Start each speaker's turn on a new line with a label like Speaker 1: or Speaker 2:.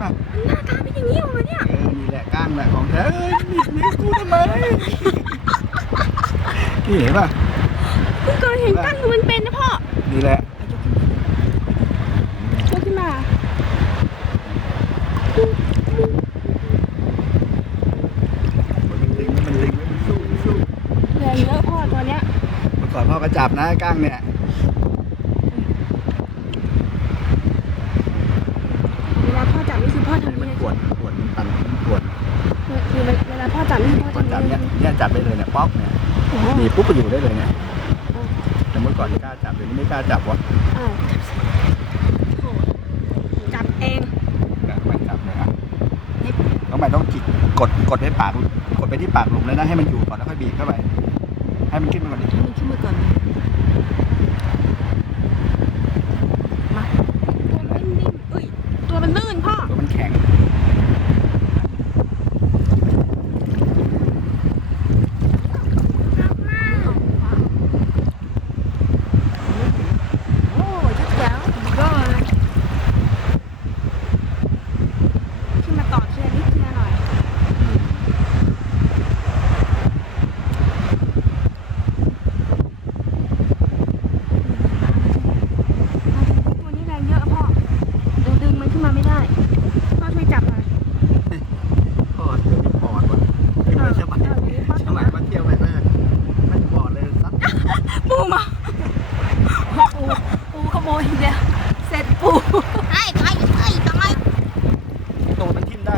Speaker 1: ป่ะ
Speaker 2: หน้าตาเป็นอย่างนี้ออกมาเนี่ย
Speaker 1: เออนี่แหละก้างแหละของแท้เอ้ยนี่นี่กูทำไมนี่เห็นป่ะ
Speaker 2: เพิ่งเคยเห็นกั้งมันเป็นนะพ่อ
Speaker 1: นี่แหละ
Speaker 2: ยกขึ้นมา
Speaker 1: มันดึงมันดึงมันสู้มันสู้
Speaker 2: แรงเยอะพ่อตัวเนี้ย
Speaker 1: เมื่อก่อนพ่อก็จับนะก้างเนี่ย
Speaker 2: เวลาพ่อจับนี่คือพ่อ
Speaker 1: นี่
Speaker 2: ทำ
Speaker 1: มัน
Speaker 2: ยัง
Speaker 1: ป วดปวดมันตันมันปวด
Speaker 2: คือเวลาพ่อจับนี่คือพ่อ
Speaker 1: ปวด
Speaker 2: ทำ
Speaker 1: จับ
Speaker 2: ยัง
Speaker 1: เนี่ยเนี่ยจับได้เลยเนี่ยป๊อกเนี่ย
Speaker 2: โอ้โห
Speaker 1: หนีปุ๊บก็อยู่ได้เลยเนี่ยแต่เมื่อก่อนกล้าจับเดี๋ยวนี้ไม่กล้าจับวะ
Speaker 2: อ้าวโอ้โหจับเอง
Speaker 1: แบบไม่จับเลยอะต้องไปต้องจิกกดกดไปปากกดไปที่ปากหลุมเลยนะให้มันอยู่ก่อนแล้วค่อยบีบเข้าไปให้มันขึ้นมาก่อนดิ
Speaker 2: มันขึ้นมาก่อน